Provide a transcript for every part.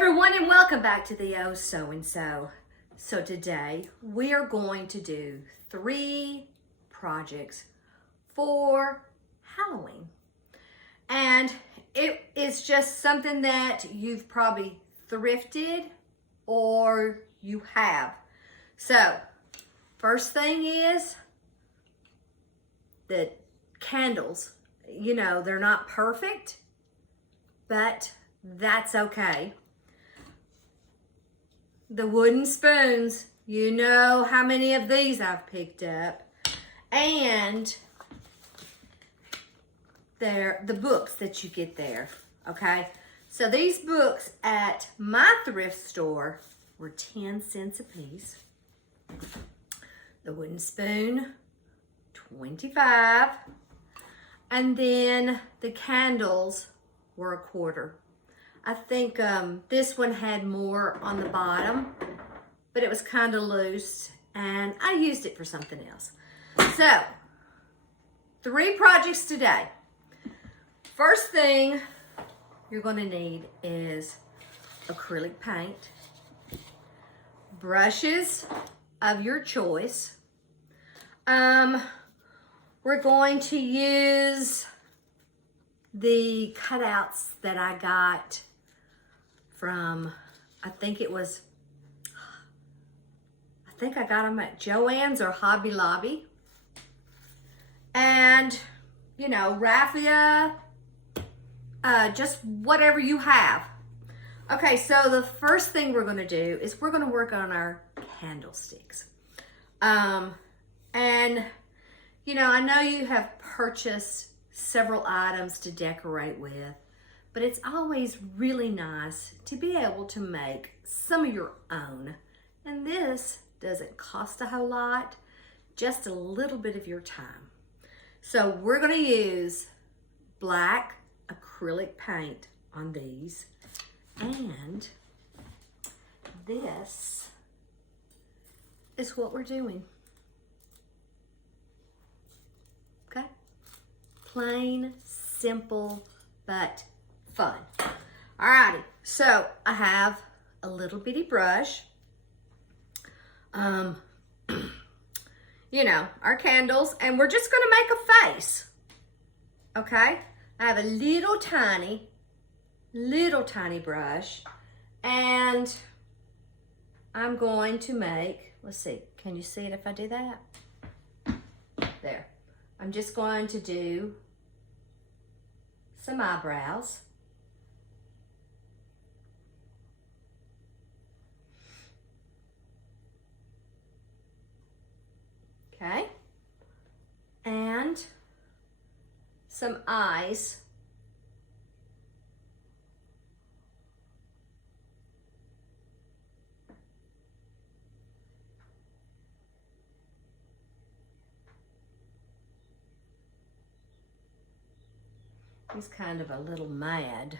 everyone, and welcome back to the Oh So and So. So today we are going to do 3 projects for Halloween. And it is just something that you've probably thrifted or you have. So first thing is the candles. You know, they're not perfect, but that's okay. The wooden spoons, you know how many of these I've picked up. And they're the books that you get there, okay? So these books at my thrift store were 10 cents a piece. The wooden spoon, 25. And then the candles were a quarter. I think this one had more on the bottom, but it was kind of loose, and I used it for something else. So, 3 projects today. First thing you're going to need is acrylic paint, brushes of your choice. We're going to use the cutouts that I got from, I think I got them at Joann's or Hobby Lobby. And, you know, raffia, just whatever you have. Okay, so the first thing we're gonna do is we're gonna work on our candlesticks. And, you know, I know you have purchased several items to decorate with, but it's always really nice to be able to make some of your own. And this doesn't cost a whole lot, just a little bit of your time. So we're going to use black acrylic paint on these, and this is what we're doing. Okay? Plain, simple, but fun. Alrighty, so I have a little bitty brush. You know, our candles, and we're just gonna make a face. Okay? I have a little tiny brush, and I'm going to make, let's see, can you see it if I do that? There. I'm just going to do some eyebrows. Okay, and some eyes. He's kind of a little mad.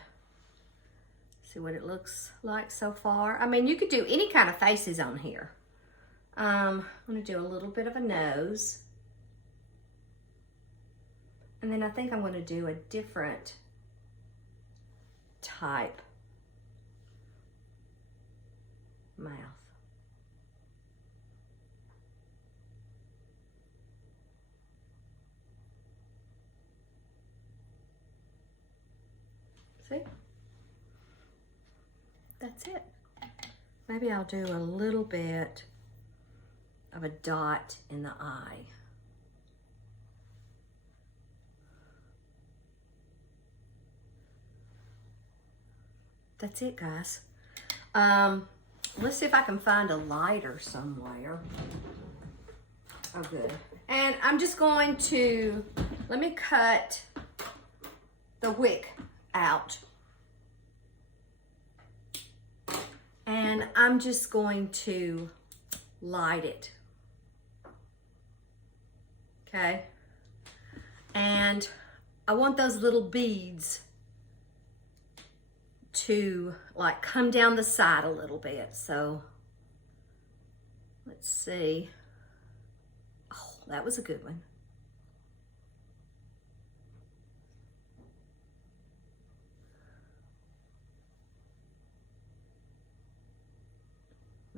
See what it looks like so far? I mean, you could do any kind of faces on here. I'm going to do a little bit of a nose. And then I think I'm going to do a different type mouth. See? That's it. Maybe I'll do a little bit of a dot in the eye. That's it, guys. Let's see if I can find a lighter somewhere. Oh, good. And I'm just going to, let me cut the wick out. And I'm just going to light it. Okay, and I want those little beads to like come down the side a little bit. So let's see. Oh, that was a good one.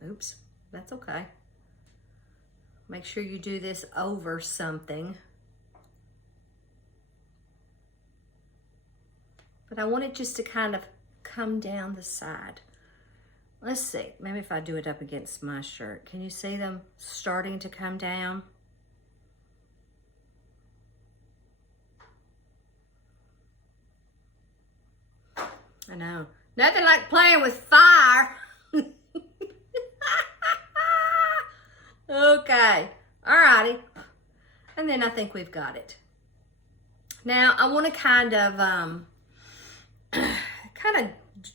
Oops, that's okay. Make sure you do this over something. But I want it just to kind of come down the side. Let's see, maybe if I do it up against my shirt. Can you see them starting to come down? I know. Nothing like playing with fire. Okay, alrighty. And then I think we've got it. Now I want to kind of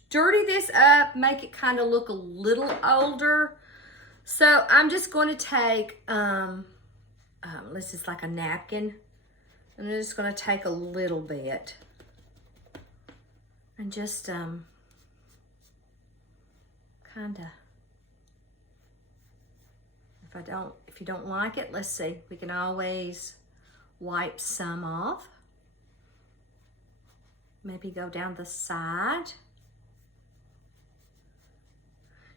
dirty this up, make it kind of look a little older. So I'm just going to take, this is like a napkin, and I'm just going to take a little bit and just kind of, if you don't like it, let's see, we can always wipe some off. Maybe go down the side.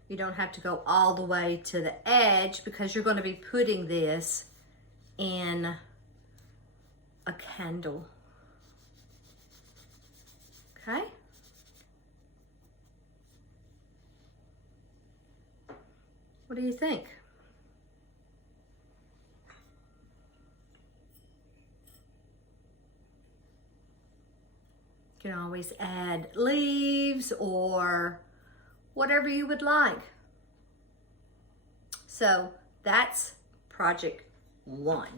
You don't have to go all the way to the edge because you're going to be putting this in a candle. Okay? What do you think? You can always add leaves or whatever you would like. So that's project 1.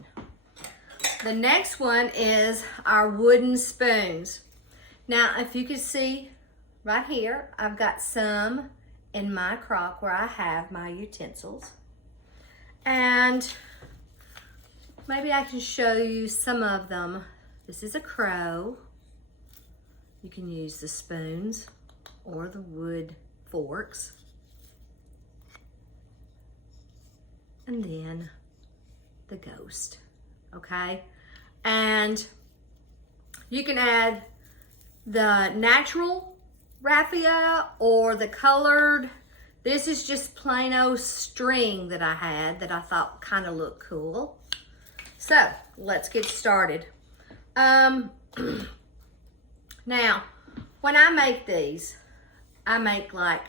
The next one is our wooden spoons. Now, if you can see right here, I've got some in my crock where I have my utensils. And maybe I can show you some of them. This is a crow. You can use the spoons or the wood forks. And then the ghost, okay? And you can add the natural raffia or the colored. This is just plain old string that I had that I thought kind of looked cool. So let's get started. Now, when I make these, I make like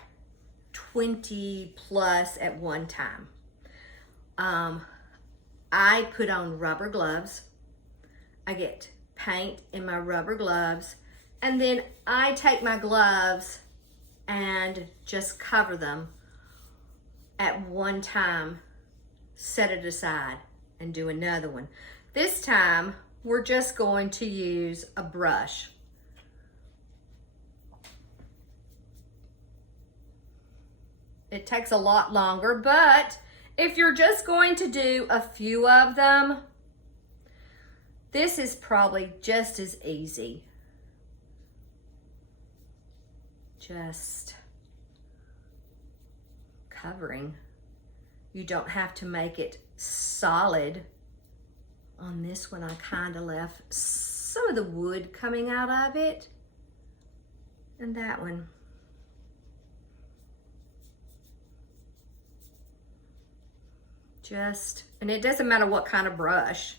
20 plus at one time. I put on rubber gloves. I get paint in my rubber gloves, and then I take my gloves and just cover them at one time, set it aside, and do another one. This time, we're just going to use a brush. It takes a lot longer, but if you're just going to do a few of them, this is probably just as easy. Just covering. You don't have to make it solid. On this one, I kind of left some of the wood coming out of it. And that one. And it doesn't matter what kind of brush.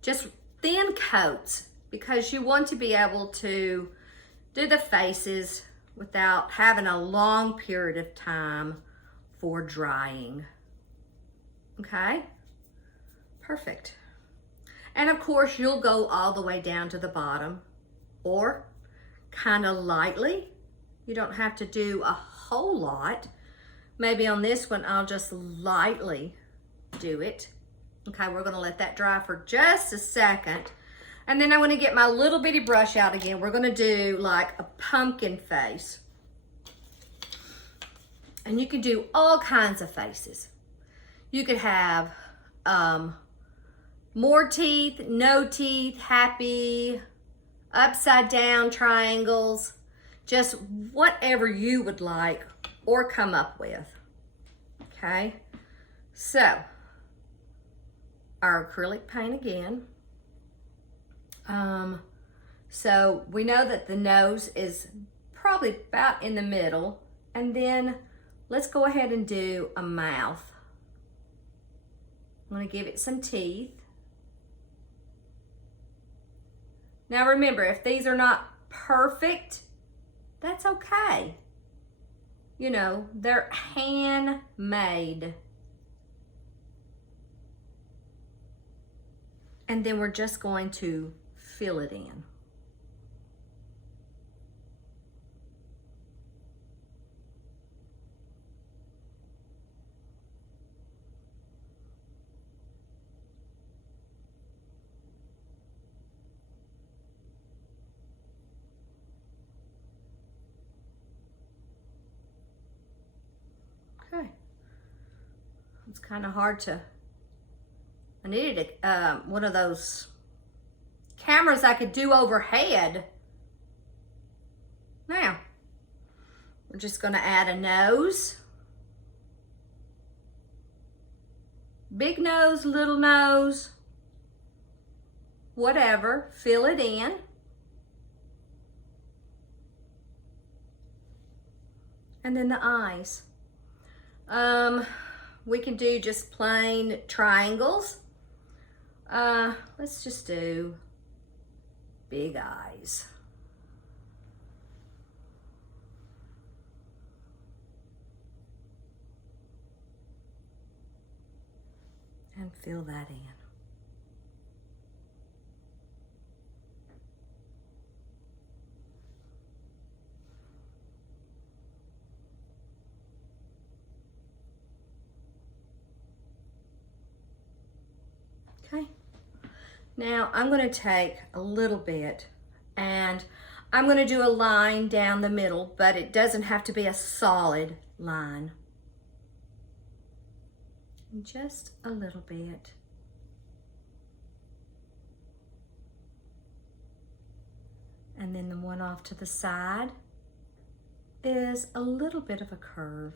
Just thin coats, because you want to be able to do the faces without having a long period of time for drying. Okay? Perfect. And of course, you'll go all the way down to the bottom, or kind of lightly. You don't have to do a whole lot. Maybe on this one, I'll just lightly do it. Okay, we're gonna let that dry for just a second. And then I'm gonna get my little bitty brush out again. We're gonna do like a pumpkin face. And you can do all kinds of faces. You could have more teeth, no teeth, happy, upside down triangles. Just whatever you would like or come up with, okay? So, our acrylic paint again. So we know that the nose is probably about in the middle. And then let's go ahead and do a mouth. I'm going to give it some teeth. Now remember, if these are not perfect, that's okay. You know, they're handmade. And then we're just going to fill it in. Okay. It's kind of hard to, I needed one of those cameras I could do overhead. Now, we're just gonna add a nose. Big nose, little nose, whatever, fill it in. And then the eyes. We can do just plain triangles. Let's just do big eyes. And fill that in. Okay, now I'm going to take a little bit and I'm going to do a line down the middle, but it doesn't have to be a solid line. Just a little bit. And then the one off to the side is a little bit of a curve.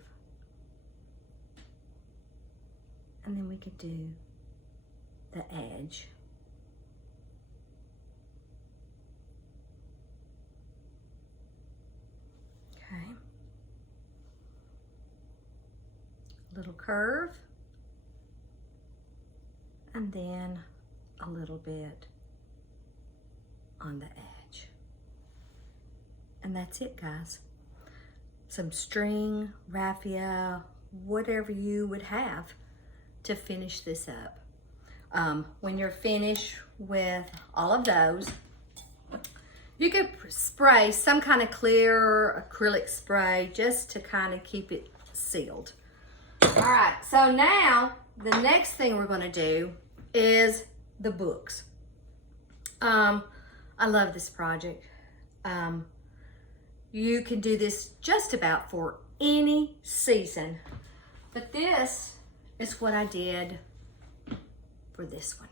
And then we could do the edge. Okay. Little curve. And then a little bit on the edge. And that's it, guys. Some string, raffia, whatever you would have to finish this up. When you're finished with all of those, you could spray some kind of clear acrylic spray just to kind of keep it sealed. All right, so now the next thing we're going to do is the books. I love this project. You can do this just about for any season, but this is what I did for this one.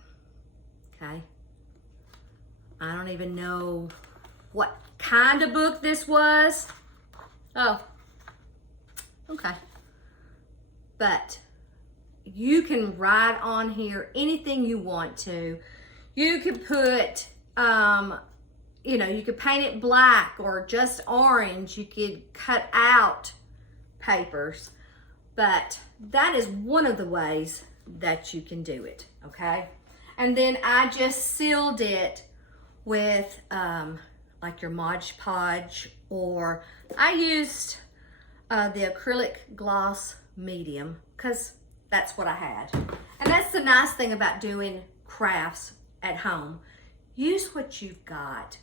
Okay, I don't even know what kind of book this was. Oh, okay. But you can write on here anything you want to. You could put, you know, you could paint it black or just orange. You could cut out papers. But that is one of the ways that you can do it, okay? And then I just sealed it with like your Mod Podge, or I used the acrylic gloss medium because that's what I had. And that's the nice thing about doing crafts at home. Use what you've got.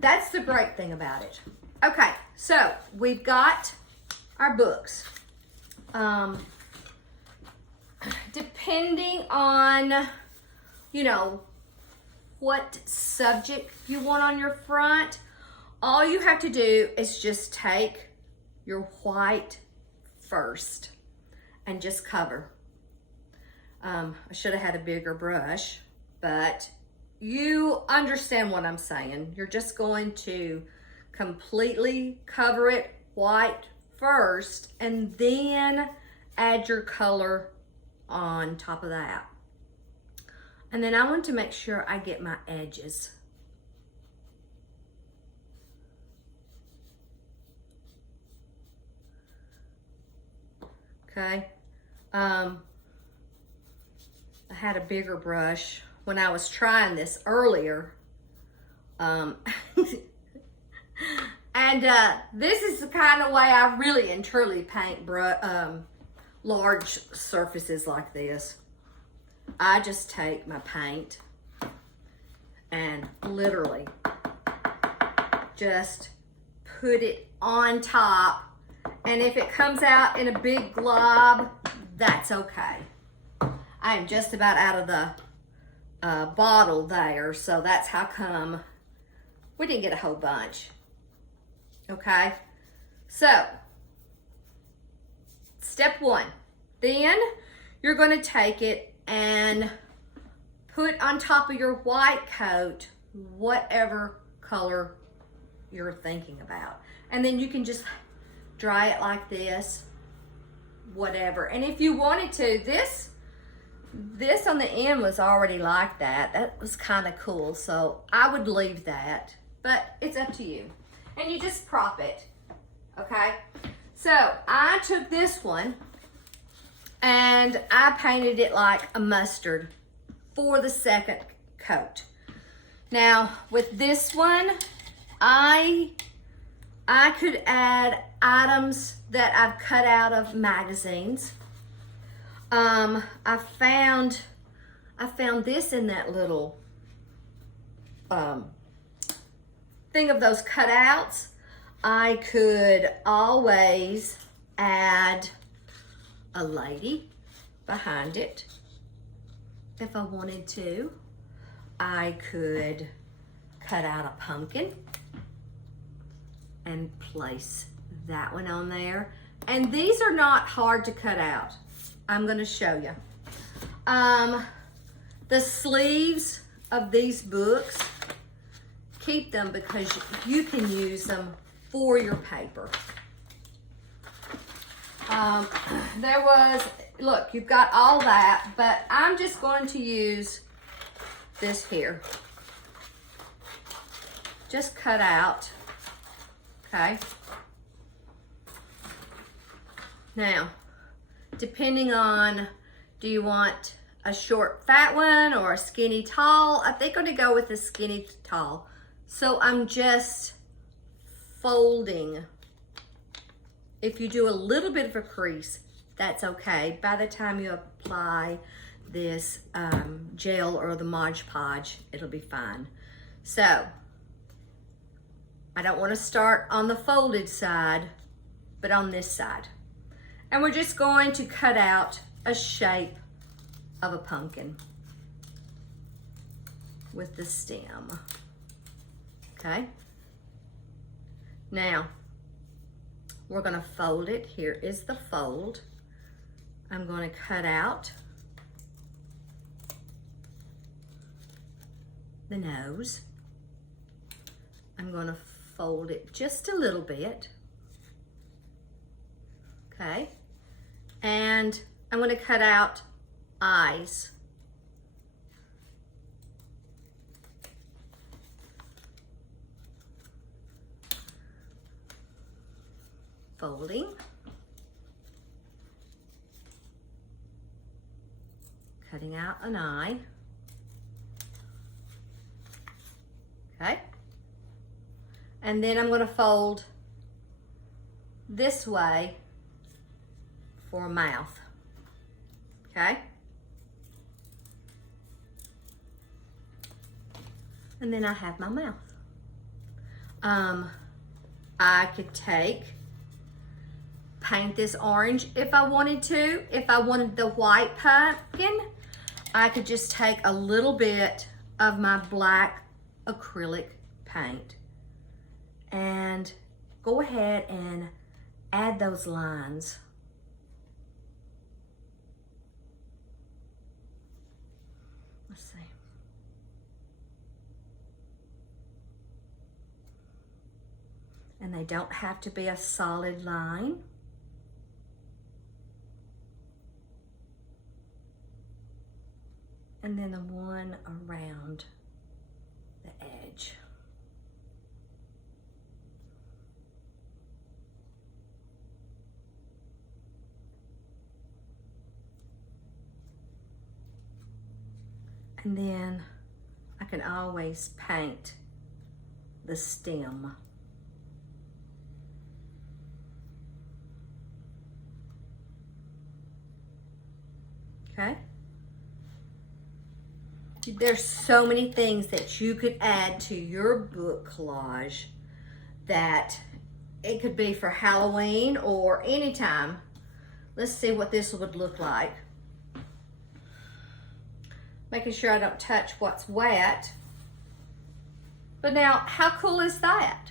That's the great thing about it. Okay, so we've got our books. Depending on, you know, what subject you want on your front, all you have to do is just take your white first and just cover. I should have had a bigger brush, but you understand what I'm saying. You're just going to completely cover it white first and then add your color on top of that. And then I want to make sure I get my edges okay? I had a bigger brush when I was trying this earlier. And this is the kind of way I really and truly paint large surfaces like this. I just take my paint and literally just put it on top, and if it comes out in a big glob, that's okay. I am just about out of the bottle there, so that's how come we didn't get a whole bunch. Okay, so step one, then you're going to take it and put on top of your white coat whatever color you're thinking about, and then you can just dry it like this, whatever. And if you wanted to, this on the end was already like that. That was kind of cool, so I would leave that, but it's up to you. And you just prop it, okay? So I took this one and I painted it like a mustard for the second coat. Now with this one, I could add items that I've cut out of magazines. I found this in that little thing of those cutouts. I could always add a lady behind it if I wanted to. I could cut out a pumpkin and place that one on there. And these are not hard to cut out. I'm going to show you. The sleeves of these books, keep them because you can use them for your paper. Look, you've got all that, but I'm just going to use this here. Just cut out, okay? Now, depending on, do you want a short fat one or a skinny tall? I think I'm gonna go with the skinny tall. So I'm just folding. If you do a little bit of a crease, that's okay. By the time you apply this gel or the Mod Podge, it'll be fine. So I don't want to start on the folded side, but on this side. And we're just going to cut out a shape of a pumpkin with the stem. Okay. Now, we're going to fold it. Here is the fold. I'm going to cut out the nose. I'm going to fold it just a little bit. Okay. And I'm going to cut out eyes. Folding. Cutting out an eye. Okay. And then I'm going to fold this way for a mouth. Okay. And then I have my mouth. I could paint this orange if I wanted to. If I wanted the white pumpkin, I could just take a little bit of my black acrylic paint and go ahead and add those lines. Let's see. And they don't have to be a solid line. And then the one around the edge. And then I can always paint the stem. Okay? There's so many things that you could add to your book collage that it could be for Halloween or anytime. Let's see what this would look like. Making sure I don't touch what's wet. But now, how cool is that?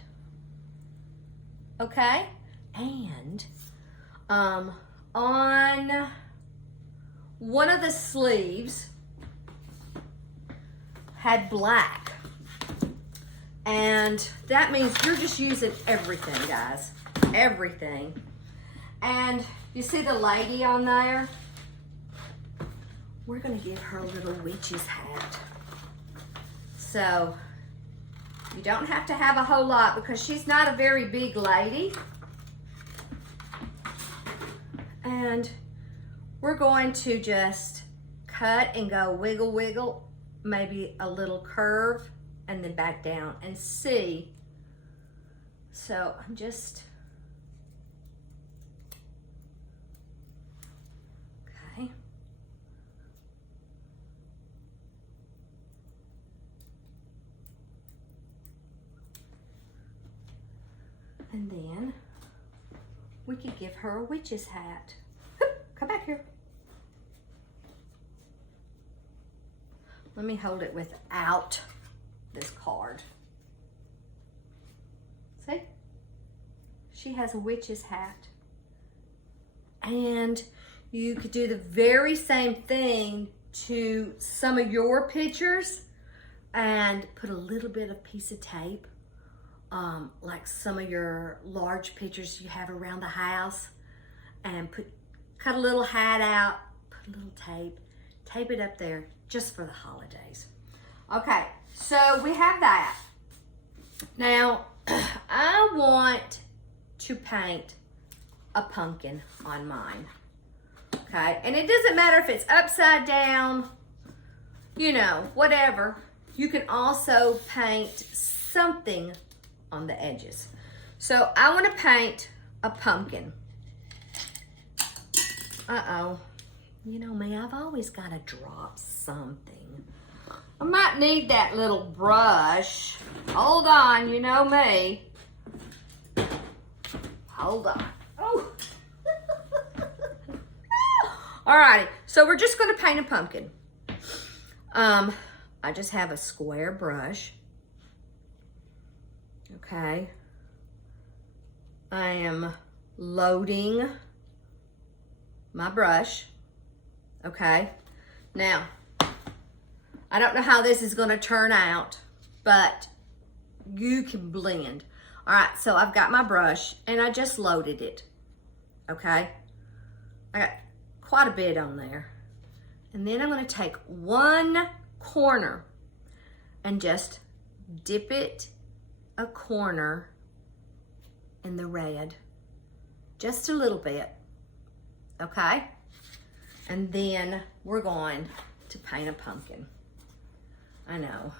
Okay? And on one of the sleeves had black. And that means you're just using everything, guys. Everything. And you see the lady on there? We're gonna give her a little witch's hat. So you don't have to have a whole lot because she's not a very big lady. And we're going to just cut and go wiggle, wiggle, maybe a little curve, and then back down and see. So I'm just, okay. And then we could give her a witch's hat. Come back here. Let me hold it without this card. See? She has a witch's hat. And you could do the very same thing to some of your pictures and put a little bit of piece of tape, like some of your large pictures you have around the house, and cut a little hat out, put a little tape it up there just for the holidays. Okay, so we have that. Now, I want to paint a pumpkin on mine. Okay, and it doesn't matter if it's upside down, you know, whatever. You can also paint something on the edges. So I want to paint a pumpkin. Uh-oh. You know me, I've always got to drop something. I might need that little brush. Hold on, you know me. Hold on. Oh. Alrighty, so we're just going to paint a pumpkin. I just have a square brush. Okay. I am loading my brush. Okay. Now, I don't know how this is going to turn out, but you can blend. All right, so I've got my brush and I just loaded it. Okay. I got quite a bit on there. And then I'm going to take one corner and just dip it a corner in the red. Just a little bit. Okay? And then we're going to paint a pumpkin. I know.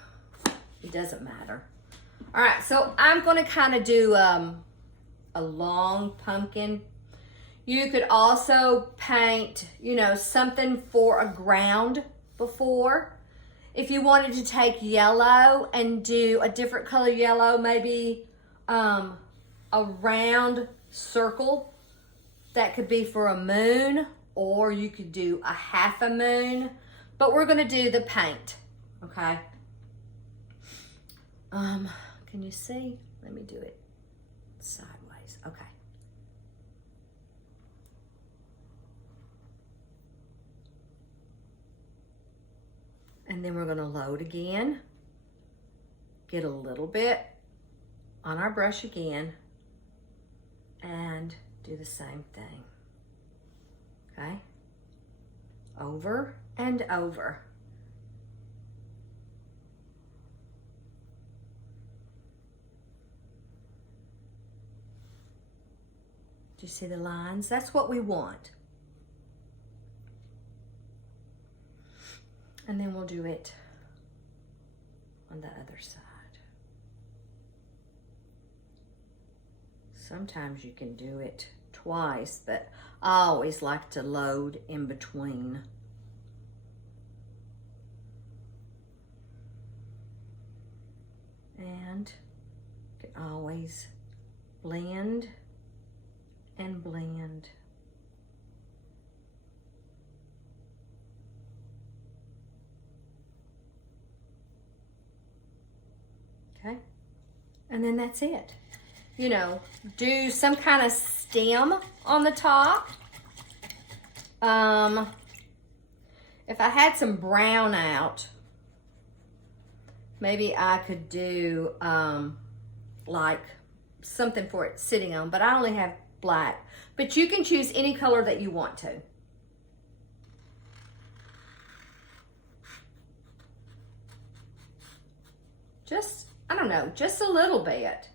It doesn't matter. All right, so I'm going to kind of do a long pumpkin. You could also paint, you know, something for a ground before. If you wanted to take yellow and do a different color yellow, maybe a round circle, that could be for a moon, or you could do a half a moon. But we're going to do the paint, okay? Can you see? Let me do it sideways. Okay. And then we're going to load again. Get a little bit on our brush again and do the same thing. Okay? Over and over. Do you see the lines? That's what we want. And then we'll do it on the other side. Sometimes you can do it twice, but I always like to load in between. And you can always blend and blend. Okay, and then that's it. You know, do some kind of stem on the top. If I had some brown out, maybe I could do like something for it sitting on, but I only have black. But you can choose any color that you want to. Just, I don't know, just a little bit.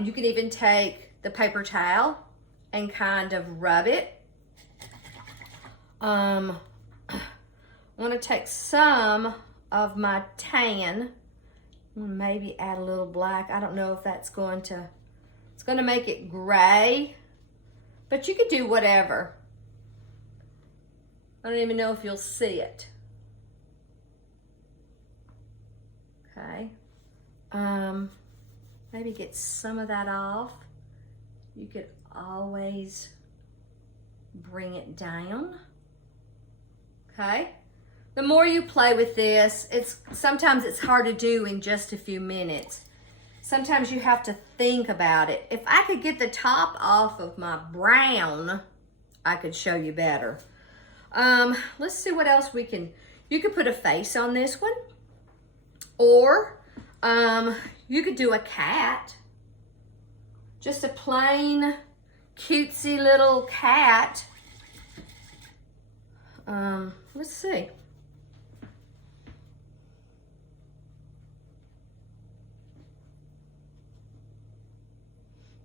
You can even take the paper towel and kind of rub it. I want to take some of my tan, maybe add a little black. I don't know if that's going to, it's going to make it gray, but you could do whatever. I don't even know if you'll see it. Okay. Maybe get some of that off. You could always bring it down. Okay. The more you play with this, sometimes it's hard to do in just a few minutes. Sometimes you have to think about it. If I could get the top off of my brown, I could show you better. Let's see what else we can, you could put a face on this one, or you could do a cat, just a plain cutesy little cat. Let's see.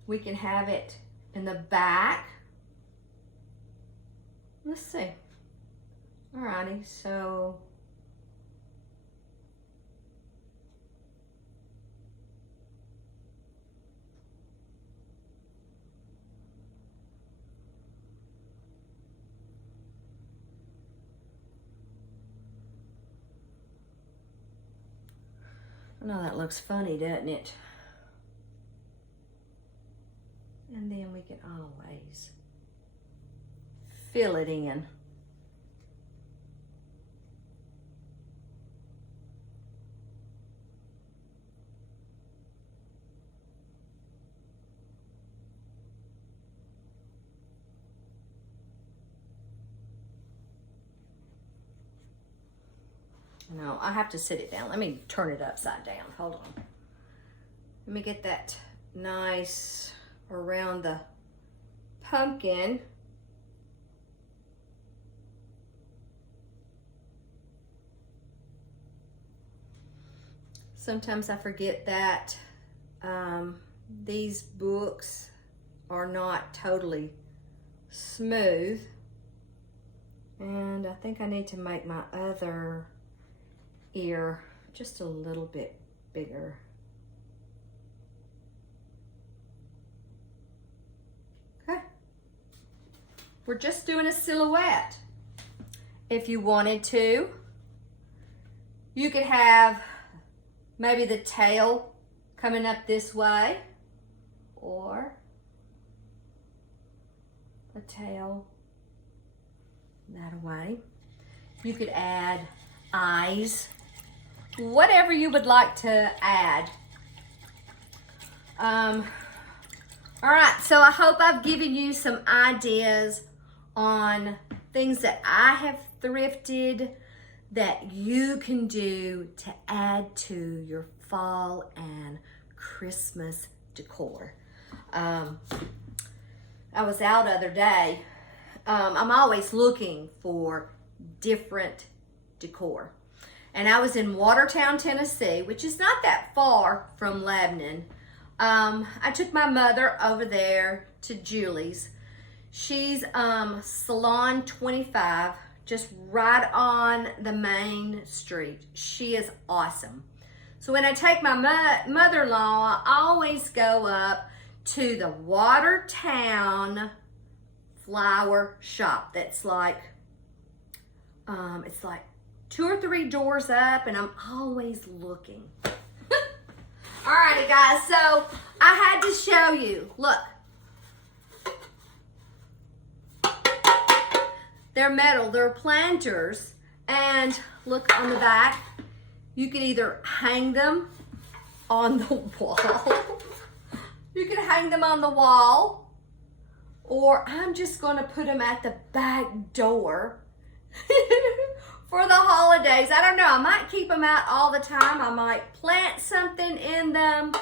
We can have it in the back. Let's see. Alrighty, so I know that looks funny, doesn't it? And then we can always fill it in. No, I have to sit it down. Let me turn it upside down. Hold on. Let me get that nice around the pumpkin. Sometimes I forget that these books are not totally smooth. And I think I need to make my other ear just a little bit bigger. Okay. We're just doing a silhouette. If you wanted to, you could have maybe the tail coming up this way, or the tail that way. You could add eyes, whatever you would like to add. All right, so I hope I've given you some ideas on things that I have thrifted that you can do to add to your fall and Christmas decor. I was out the other day. I'm always looking for different decor. And I was in Watertown, Tennessee, which is not that far from Lebanon. I took my mother over there to Julie's. She's Salon 25 just right on the main street. She is awesome. So when I take my mother-in-law, I always go up to the Watertown flower shop. That's like, it's like 2 or 3 doors up, and I'm always looking. Alrighty guys, so I had to show you, look. They're metal, they're planters, and look on the back. You can either hang them on the wall. You can hang them on the wall, or I'm just gonna put them at the back door for the holidays. I don't know, I might keep them out all the time. I might plant something in them,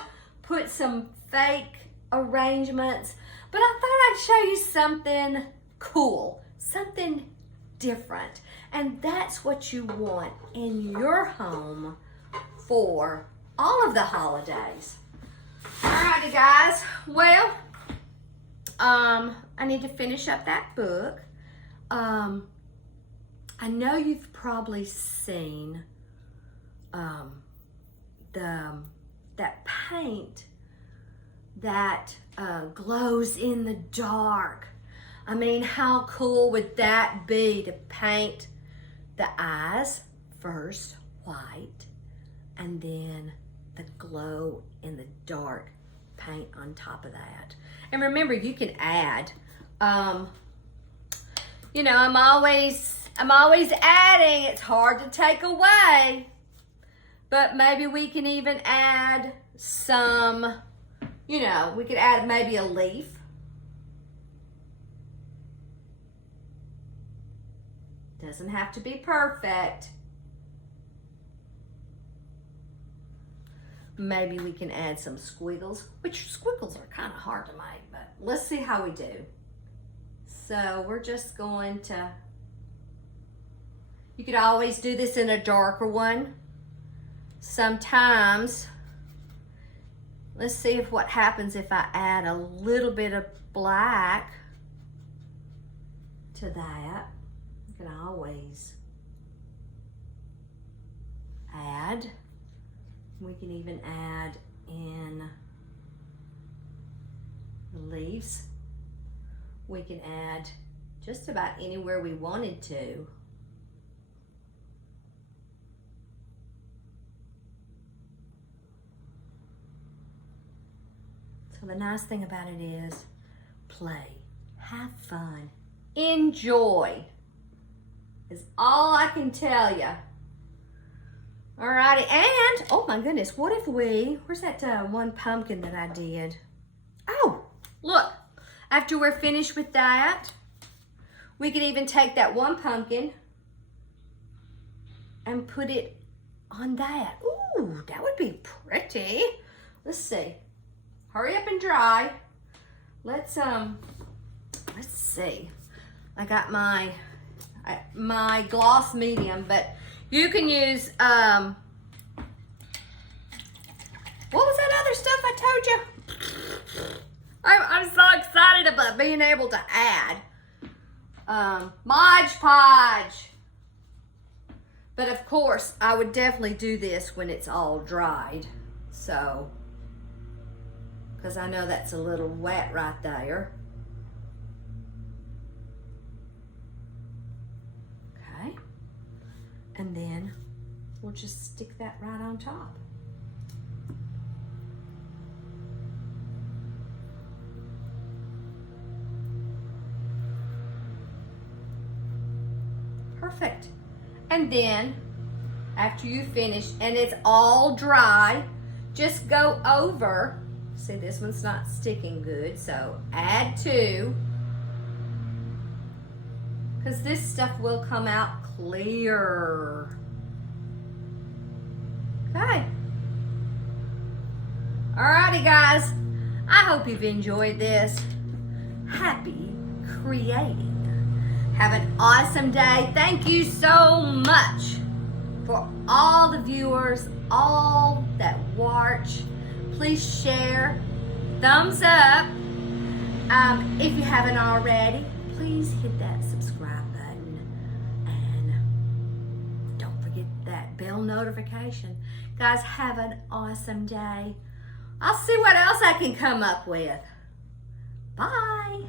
put some fake arrangements, but I thought I'd show you something cool, something different. And that's what you want in your home for all of the holidays. Alrighty guys, well, I need to finish up that book. I know you've probably seen that paint that glows in the dark. I mean, how cool would that be to paint the eyes first white and then the glow in the dark paint on top of that. And remember, you can add, you know, I'm always adding. It's hard to take away, but maybe we can even add some, you know, we could add maybe a leaf. Doesn't have to be perfect. Maybe we can add some squiggles, which squiggles are kind of hard to make, but let's see how we do. So we're just going to, you could always do this in a darker one. Sometimes, let's see if what happens if I add a little bit of black to that. You can always add. We can even add in the leaves. We can add just about anywhere we wanted to. So the nice thing about it is play, have fun, enjoy is all I can tell you. Alrighty, and oh my goodness, what if where's that one pumpkin that I did? Oh, look, after we're finished with that, we can even take that one pumpkin and put it on that. Ooh, that would be pretty. Let's see. Hurry up and dry. Let's see. I got my gloss medium, but you can use, what was that other stuff I told you? I'm so excited about being able to add. Mod Podge. But of course, I would definitely do this when it's all dried. So, because I know that's a little wet right there. Okay. And then we'll just stick that right on top. Perfect. And then after you finish and it's all dry, just go over. See, this one's not sticking good, so add 2. Because this stuff will come out clear. Okay. Alrighty, guys. I hope you've enjoyed this. Happy creating. Have an awesome day. Thank you so much for all the viewers, all that watch. Please share, thumbs up. If you haven't already, please hit that subscribe button bell notification. Guys, have an awesome day. I'll see what else I can come up with. Bye.